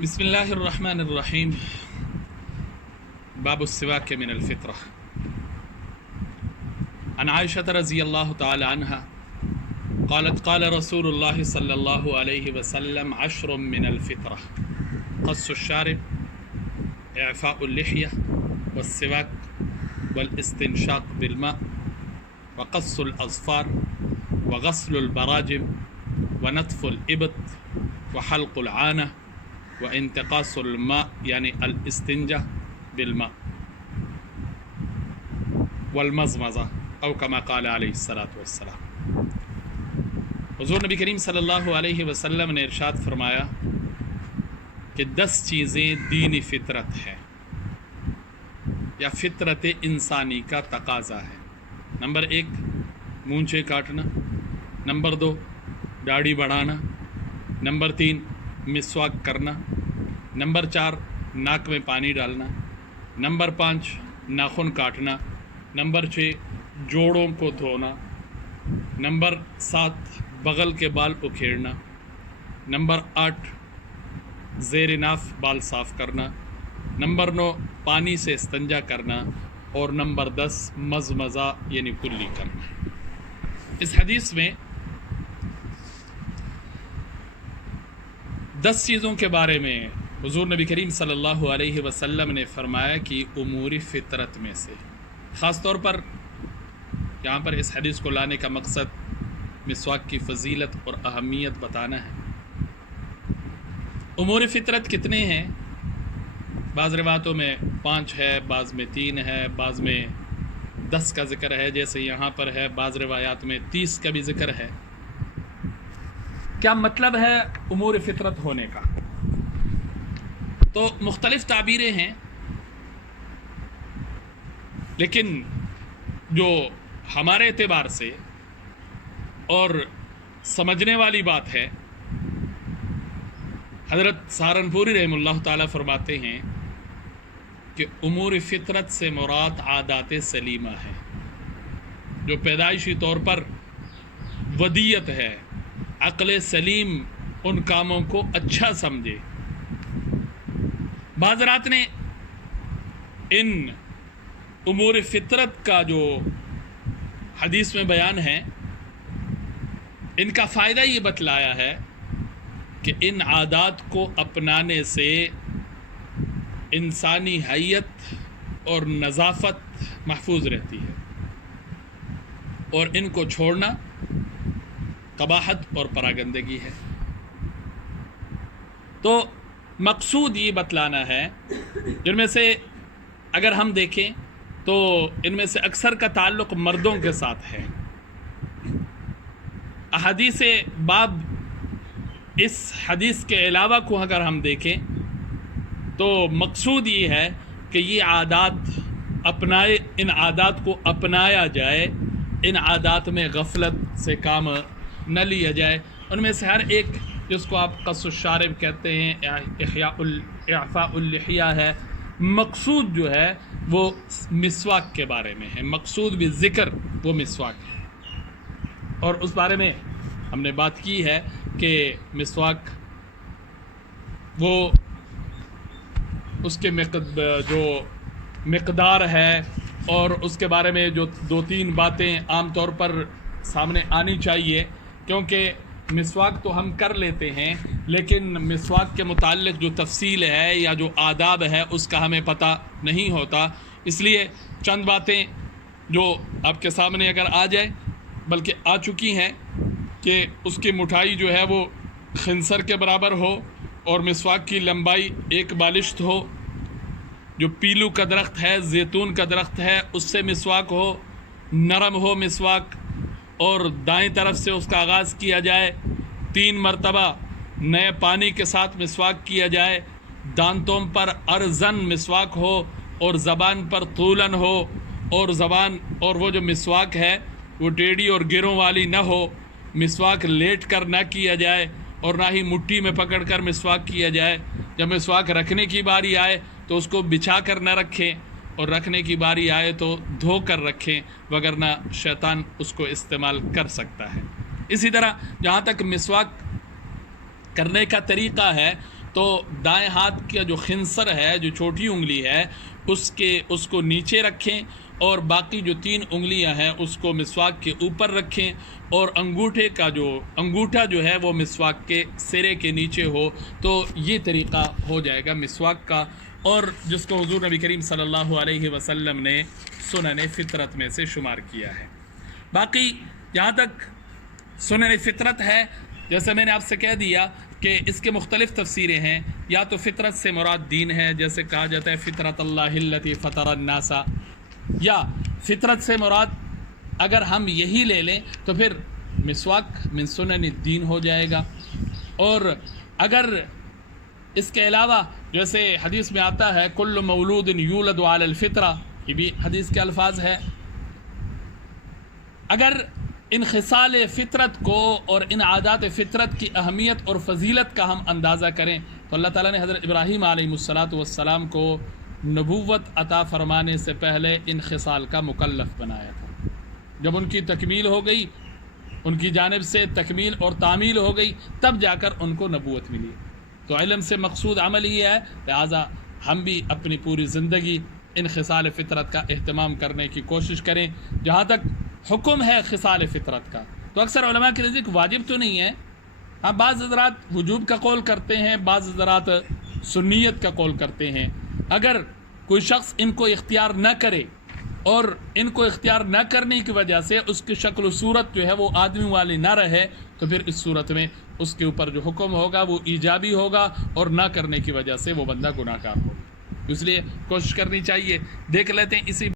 بسم اللہ الرحمن الرحیم باب السواک من الفطرہ عن عائشة رضی اللہ تعالی عنہ قالت قال رسول اللہ صلی اللہ علیہ وسلم 10 من الفطرہ قص الشارب اعفاء اللحیہ والسواک والاستنشاق بالماء وقص الاظفار وغسل البراجم ونتف الإبط وحلق العانة وانتقاص الماء یعنی الاستنجا بالماء والمزمزہ او کما قال علیہ الصلاۃ والسلام۔ حضور نبی کریم صلی اللہ علیہ وسلم نے ارشاد فرمایا کہ 10 چیزیں دینی فطرت ہے یا فطرت انسانی کا تقاضا ہے۔ نمبر 1 مونچھیں کاٹنا، نمبر 2 داڑھی بڑھانا، نمبر 3 مسواک کرنا، نمبر 4 ناک میں پانی ڈالنا، نمبر 5 ناخن کاٹنا، نمبر 6 جوڑوں کو دھونا، نمبر 7 بغل کے بال اکھیڑنا، نمبر 8 زیر ناف بال صاف کرنا، نمبر 9 پانی سے استنجا کرنا، اور نمبر 10 مزمزہ یعنی کلی کرنا۔ اس حدیث میں 10 چیزوں کے بارے میں حضور نبی کریم صلی اللہ علیہ وسلم نے فرمایا کہ امور فطرت میں سے، خاص طور پر یہاں پر اس حدیث کو لانے کا مقصد مسواک کی فضیلت اور اہمیت بتانا ہے۔ امور فطرت کتنے ہیں؟ بعض روایتوں میں 5 ہے، بعض میں 3 ہے، بعض میں 10 کا ذکر ہے جیسے یہاں پر ہے، بعض روایات میں 30 کا بھی ذکر ہے۔ کیا مطلب ہے امور فطرت ہونے کا؟ تو مختلف تعبیریں ہیں، لیکن جو ہمارے اعتبار سے اور سمجھنے والی بات ہے، حضرت سہارنپوری رحمہ اللہ تعالیٰ فرماتے ہیں کہ امور فطرت سے مراد عادات سلیمہ ہے، جو پیدائشی طور پر ودیت ہے، عقل سلیم ان کاموں کو اچھا سمجھے۔ بعض حضرات نے ان امور فطرت کا جو حدیث میں بیان ہے، ان کا فائدہ یہ بتلایا ہے کہ ان عادات کو اپنانے سے انسانی حیت اور نظافت محفوظ رہتی ہے، اور ان کو چھوڑنا قباحت اور پراگندگی ہے۔ تو مقصود یہ بتلانا ہے، جن میں سے اگر ہم دیکھیں تو ان میں سے اکثر کا تعلق مردوں کے ساتھ ہے۔ احادیث باب اس حدیث کے علاوہ کو اگر ہم دیکھیں تو مقصود یہ ہے کہ یہ عادات ان عادات کو اپنایا جائے، ان عادات میں غفلت سے کام نہ لیا جائے۔ ان میں سے ہر ایک، جس کو آپ قص الشارب کہتے ہیں، اعفاء اللحیہ ہے، مقصود جو ہے وہ مسواک کے بارے میں ہے، مقصود بھی ذکر وہ مسواک ہے۔ اور اس بارے میں ہم نے بات کی ہے کہ مسواک وہ اس کے جو مقدار ہے، اور اس کے بارے میں جو 2-3 باتیں عام طور پر سامنے آنی چاہیے، کیونکہ مسواک تو ہم کر لیتے ہیں، لیکن مسواک کے متعلق جو تفصیل ہے یا جو آداب ہے اس کا ہمیں پتہ نہیں ہوتا۔ اس لیے چند باتیں جو آپ کے سامنے اگر آ جائے، بلکہ آ چکی ہیں، کہ اس کی مٹھائی جو ہے وہ خنصر کے برابر ہو، اور مسواک کی لمبائی 1 بالشت ہو، جو پیلو کا درخت ہے، زیتون کا درخت ہے، اس سے مسواک ہو، نرم ہو مسواک، اور دائیں طرف سے اس کا آغاز کیا جائے، 3 مرتبہ نئے پانی کے ساتھ مسواک کیا جائے، دانتوں پر ارزن مسواک ہو اور زبان پر طولن ہو، اور وہ جو مسواک ہے وہ ٹیڑھی اور گروں والی نہ ہو، مسواک لیٹ کر نہ کیا جائے، اور نہ ہی مٹھی میں پکڑ کر مسواک کیا جائے۔ جب مسواک رکھنے کی باری آئے تو اس کو بچھا کر نہ رکھیں، اور رکھنے کی باری آئے تو دھو کر رکھیں، وگرنہ شیطان اس کو استعمال کر سکتا ہے۔ اسی طرح جہاں تک مسواک کرنے کا طریقہ ہے تو دائیں ہاتھ کا جو خنصر ہے، جو چھوٹی انگلی ہے، اس کو نیچے رکھیں، اور باقی جو 3 انگلیاں ہیں اس کو مسواک کے اوپر رکھیں، اور انگوٹھا جو ہے وہ مسواک کے سرے کے نیچے ہو. تو یہ طریقہ ہو جائے گا مسواک کا، اور جس کو حضور نبی کریم صلی اللہ علیہ وسلم نے سنن فطرت میں سے شمار کیا ہے. باقی جہاں تک سنن فطرت ہے، جیسے میں نے آپ سے کہہ دیا کہ اس کے مختلف تفسیریں ہیں. یا تو فطرت سے مراد دین ہے، جیسے کہا جاتا ہے فطرت اللہ التی فطر الناس، یا فطرت سے مراد اگر ہم یہی لے لیں تو پھر مسواک من سنن الدین ہو جائے گا. اور اگر اس کے علاوہ جیسے حدیث میں آتا ہے کل مولود یولد علی الفطرہ، یہ بھی حدیث کے الفاظ ہے. اگر ان خصال فطرت کو اور ان عادات فطرت کی اہمیت اور فضیلت کا ہم اندازہ کریں تو اللہ تعالیٰ نے حضرت ابراہیم علیہ السلام کو نبوت عطا فرمانے سے پہلے ان خصال کا مکلف بنایا تھا. جب ان کی تکمیل ہو گئی، ان کی جانب سے تکمیل اور تعمیل ہو گئی، تب جا کر ان کو نبوت ملی. تو علم سے مقصود عمل ہی ہے، لہٰذا ہم بھی اپنی پوری زندگی ان خصال فطرت کا اہتمام کرنے کی کوشش کریں. جہاں تک حکم ہے خصال فطرت کا، تو اکثر علماء کے نزدیک واجب تو نہیں ہے. ہاں بعض حضرات وجوب کا قول کرتے ہیں، بعض حضرات سنیت کا قول کرتے ہیں. اگر کوئی شخص ان کو اختیار نہ کرے اور ان کو اختیار نہ کرنے کی وجہ سے اس کی شکل و صورت جو ہے وہ آدمی والی نہ رہے، تو پھر اس صورت میں اس کے اوپر جو حکم ہوگا وہ ایجابی ہوگا، اور نہ کرنے کی وجہ سے وہ بندہ گناہ گار ہوگا. اس لیے کوشش کرنی چاہیے. دیکھ لیتے ہیں اسی